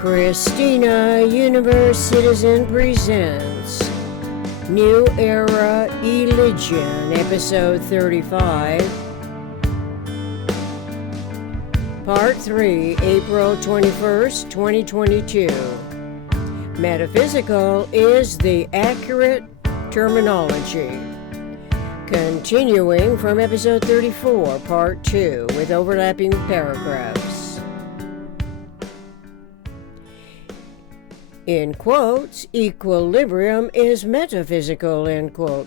Christina Universe Citizen presents New Era Eligion, Episode 35, Part 3, April 21st, 2022. Metaphysical is the accurate terminology. Continuing from Episode 34, Part 2, with overlapping paragraphs. In quotes, equilibrium is metaphysical, end quote.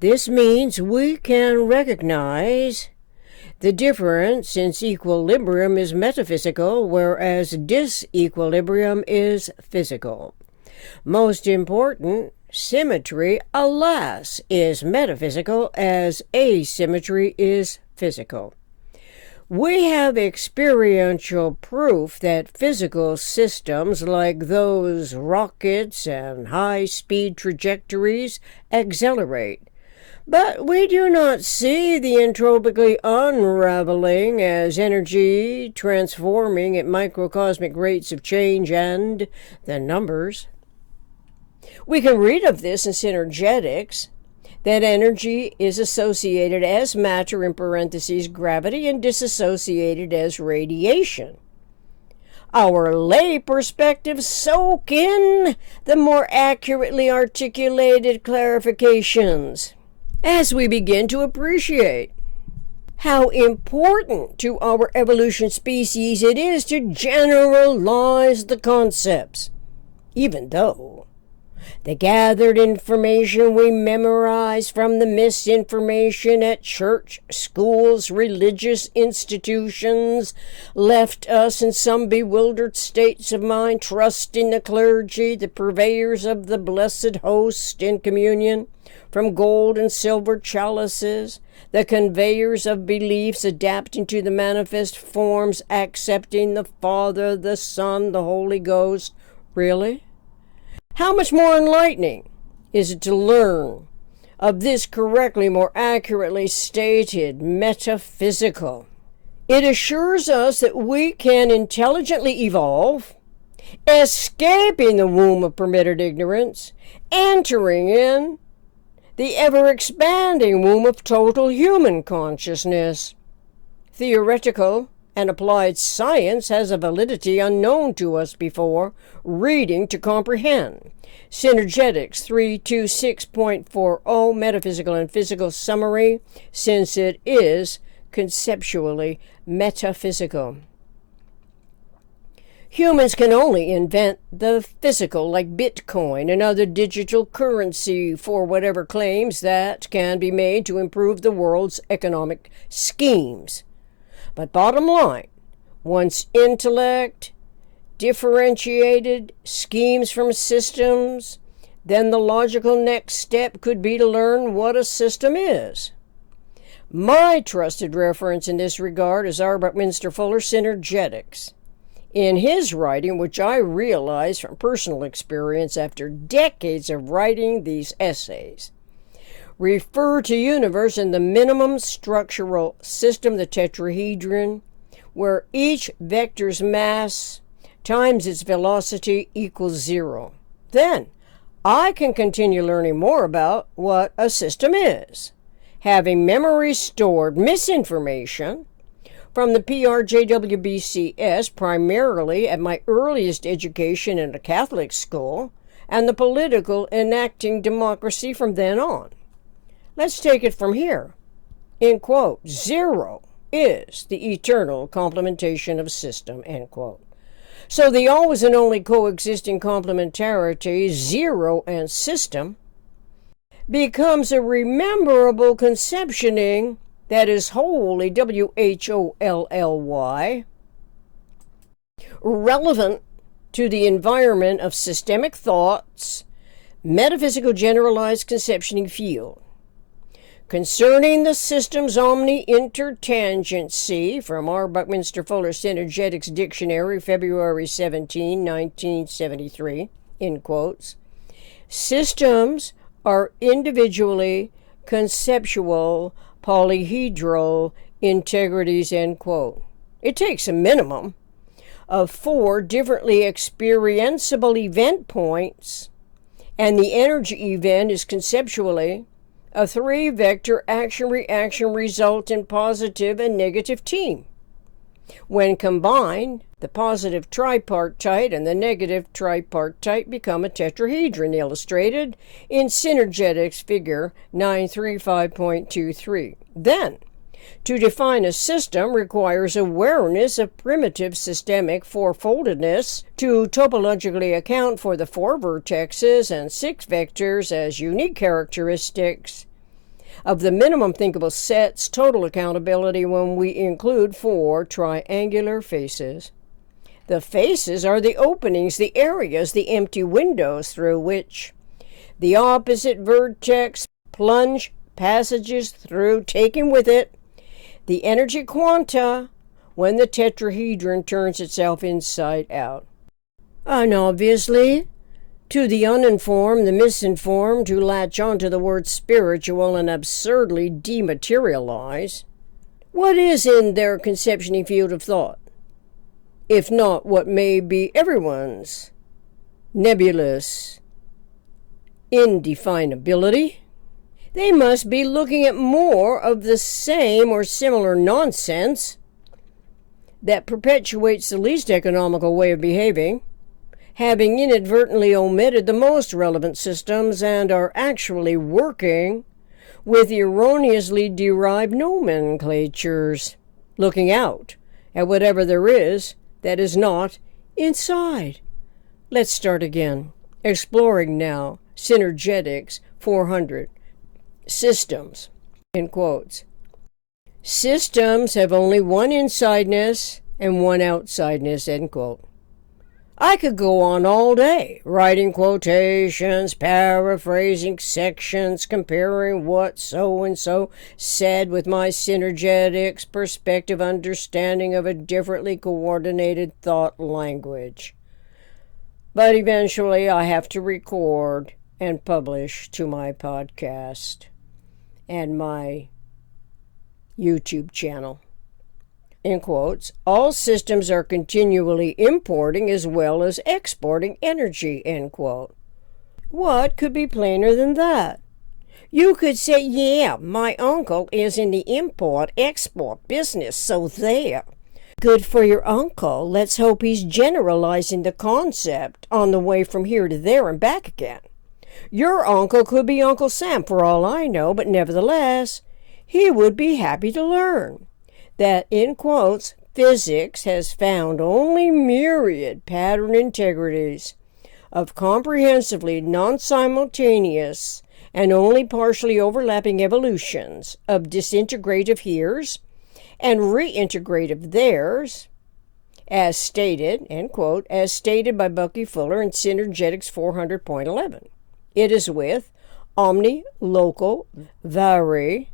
This means we can recognize the difference, since equilibrium is metaphysical, whereas disequilibrium is physical. Most important, symmetry, alas, is metaphysical, as asymmetry is physical. We have experiential proof that physical systems like those rockets and high-speed trajectories accelerate. But we do not see the entropically unraveling as energy transforming at microcosmic rates of change and the numbers. We can read of this in Synergetics, that energy is associated as matter in parentheses gravity and disassociated as radiation. Our lay perspectives soak in the more accurately articulated clarifications as we begin to appreciate how important to our evolution species it is to generalize the concepts, even though the gathered information we memorize from the misinformation at church, schools, religious institutions left us in some bewildered states of mind, trusting the clergy, the purveyors of the blessed host in communion, from gold and silver chalices, the conveyors of beliefs adapting to the manifest forms, accepting the Father, the Son, the Holy Ghost. Really? How much more enlightening is it to learn of this correctly, more accurately stated metaphysical? It assures us that we can intelligently evolve, escaping the womb of permitted ignorance, entering in the ever-expanding womb of total human consciousness. Theoretical and applied science has a validity unknown to us before. Reading to comprehend. Synergetics 326.40 Metaphysical and Physical Summary, since it is conceptually metaphysical. Humans can only invent the physical, like Bitcoin and other digital currency, for whatever claims that can be made to improve the world's economic schemes. But bottom line, once intellect differentiated schemes from systems, then the logical next step could be to learn what a system is. My trusted reference in this regard is R. Buckminster Fuller's Synergetics. In his writing, which I realize from personal experience after decades of writing these essays, refer to universe in the minimum structural system, the tetrahedron, where each vector's mass times its velocity equals 0. Then I can continue learning more about what a system is, having memory stored misinformation from the PRJWBCS, primarily at my earliest education in a Catholic school, and the political enacting democracy from then on. Let's take it from here. In quote, 0 is the eternal complementation of system, end quote. So the always and only coexisting complementarity, 0 and system, becomes a rememberable conceptioning that is wholly, WHOLLY, relevant to the environment of systemic thoughts, metaphysical generalized conceptioning field. Concerning the system's omni-intertangency, from R. Buckminster Fuller's Synergetics Dictionary, February 17, 1973, in quotes, systems are individually conceptual polyhedral integrities, end quote. It takes a minimum of 4 differently experienceable event points, and the energy event is conceptually a 3-vector action-reaction resultant positive and negative team. When combined, the positive tripartite and the negative tripartite become a tetrahedron, illustrated in Synergetics figure 935.23. Then, to define a system requires awareness of primitive systemic fourfoldedness to topologically account for the 4 vertexes and 6 vectors as unique characteristics of the minimum thinkable set's total accountability when we include 4 triangular faces. The faces are the openings, the areas, the empty windows through which the opposite vertex plunge passages through, taking with it the energy quanta when the tetrahedron turns itself inside out. And obviously, to the uninformed, the misinformed who latch onto the word spiritual and absurdly dematerialize, what is in their conception and field of thought, if not what may be everyone's nebulous indefinability? They must be looking at more of the same or similar nonsense that perpetuates the least economical way of behaving, having inadvertently omitted the most relevant systems and are actually working with erroneously derived nomenclatures, looking out at whatever there is that is not inside. Let's start again. Exploring now Synergetics 400. Systems, in quotes. Systems have only one insideness and one outsideness, end quote. I could go on all day, writing quotations, paraphrasing sections, comparing what so-and-so said with my Synergetics perspective understanding of a differently coordinated thought language. But eventually I have to record and publish to my podcast and my YouTube channel. In quotes, all systems are continually importing as well as exporting energy, end quote. What could be plainer than that? You could say, yeah, my uncle is in the import-export business, so there. Good for your uncle. Let's hope he's generalizing the concept on the way from here to there and back again. Your uncle could be Uncle Sam for all I know, but nevertheless, he would be happy to learn that, in quotes, physics has found only myriad pattern integrities of comprehensively non-simultaneous and only partially overlapping evolutions of disintegrative heres and reintegrative theirs, as stated, end quote, as stated by Bucky Fuller in Synergetics 400.11. It is with omni-local vari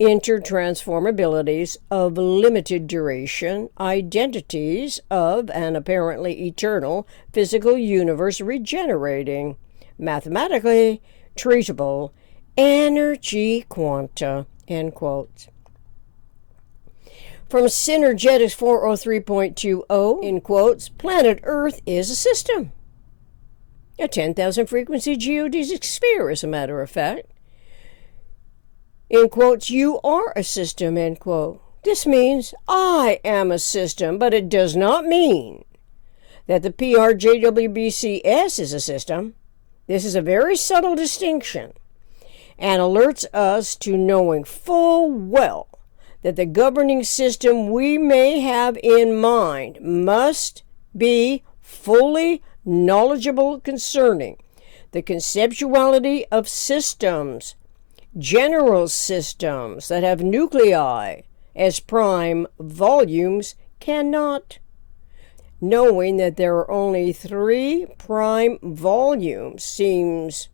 intertransformabilities of limited duration, identities of an apparently eternal physical universe regenerating, mathematically treatable energy quanta, end quote. From Synergetics 403.20, in quotes, planet Earth is a system. A 10,000 frequency geodesic sphere, as a matter of fact. In quotes, you are a system, end quote. This means I am a system, but it does not mean that the PRJWBCS is a system. This is a very subtle distinction and alerts us to knowing full well that the governing system we may have in mind must be fully knowledgeable concerning the conceptuality of systems, general systems that have nuclei as prime volumes cannot. Knowing that there are only 3 prime volumes seems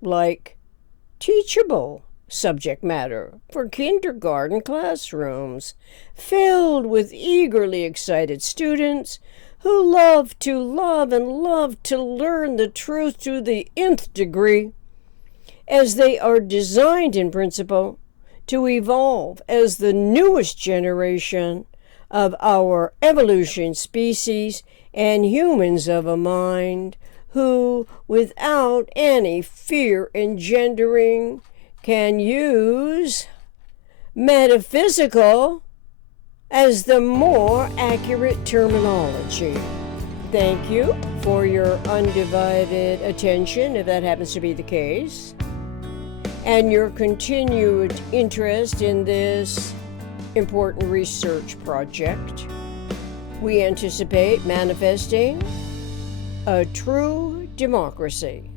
like teachable subject matter for kindergarten classrooms filled with eagerly excited students who love to love and love to learn the truth to the nth degree, as they are designed in principle to evolve as the newest generation of our evolution species and humans of a mind who, without any fear engendering, can use metaphysical as the more accurate terminology. Thank you for your undivided attention, if that happens to be the case, and your continued interest in this important research project. We anticipate manifesting a true democracy.